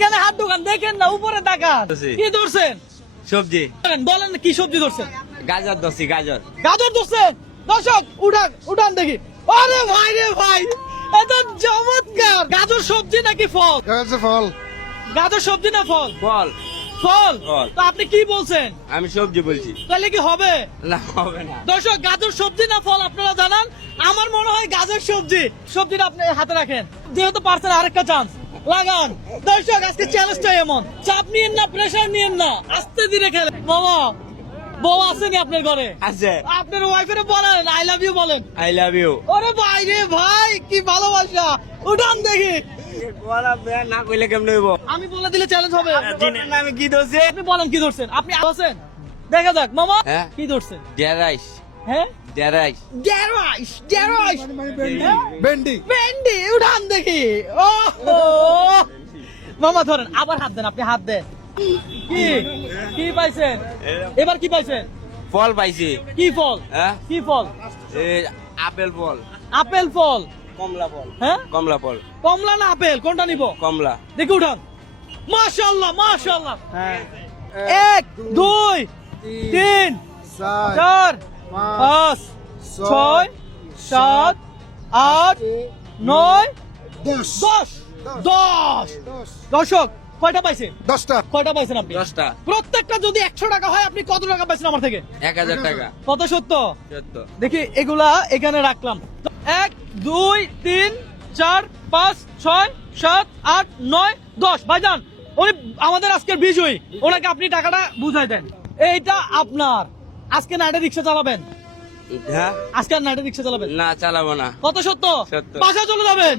এখানে হাত ঢোকান, দেখেন না উপরে তাকান। কি ধরছেন? সবজি। বলেন কি সবজি ধরছেন? গাজর ধরছি, গাজর। গাজর ধরছেন? দর্শক উঠান উঠান দেখি। আরে ভাই রে ভাই, এত চমৎকার। গাজর সবজি নাকি ফল? ফল। গাজর সবজি না ফল? ফল। ফল। ফল। তো আপনি কি বলছেন? আমি সবজি বলছি। তাহলে কি হবে? না, হবে না। দর্শক গাজর সবজি না ফল আপনারা জানান। আমার মনে হয় গাজর সবজি। সবজিটা আপনি হাতে রাখেন, যেহেতু পারছেন আরেকটা চান্স লাগান। দর্শক আজকে চ্যালেঞ্জটা এমন, চাপ নিয়েন না, প্রেসার নিয়েন না, আস্তে ধীরে খেলেন। মামা বউ আসেনি আপনার ঘরে? আছে। আপনার ওয়াইফের বলেন আই লাভ ইউ বলেন। I love you. ওরে ভাই রে ভাই, কি ভালোবাসা। উঠান দেখি। না কইলে কেমনে হইব? আমি বলে দিলে চ্যালেঞ্জ হবে। আমি কি ধরছি? আপনি বলেন কি ধরছেন। আপনি আছেন, দেখা যাক। মামা হ্যাঁ? কি ধরছেন? ডেরাইস। হ্যাঁ, ডেরাইস। ডেরাইস। ডেরাইস ভেন্ডি। ভেন্ডি। উঠান দেখি। ও মামা ধরেন, আবার হাত দেন, আপনি হাত দেন। কি কি পাইছেন এবার? কি পাইছেন? ফল পাইছি। কি ফল? হ্যাঁ? কি ফল? আপেল ফল। আপেল ফল। কমলা ফল। হ্যাঁ, কমলা ফল। কমলা না আপেল, কোনটা নিব? কমলা। দেখি উঠান। মাশাআল্লাহ মাশাআল্লাহ। হ্যাঁ। 1 2 3 4 5 6 7 8 9 10 দর্শক কয়টা পাইছেন? 10টা। কয়টা পাইছেন আপনি? 10টা। প্রত্যেকটা যদি 100 টাকা হয়, আপনি কত টাকা পাইছেন আমার থেকে? 1000 টাকা। কত? সত্য? সত্য। দেখি এগুলা এখানে রাখলাম। 1 2 3 4 5 6 7 8 9 10। ভাইজান উনি আমাদের আজকের বিজয়ী, ওনাকে আপনি টাকাটা বুঝাই দেন। এইটা আপনার। আজকে নাইটে রিক্সা চালাবেন? হ্যাঁ? আজকে আর নাইটে রিক্সা চালাবেন? না, চালাবো না। কত? সত্য? সত্য। বাসায় চলে যাবেন।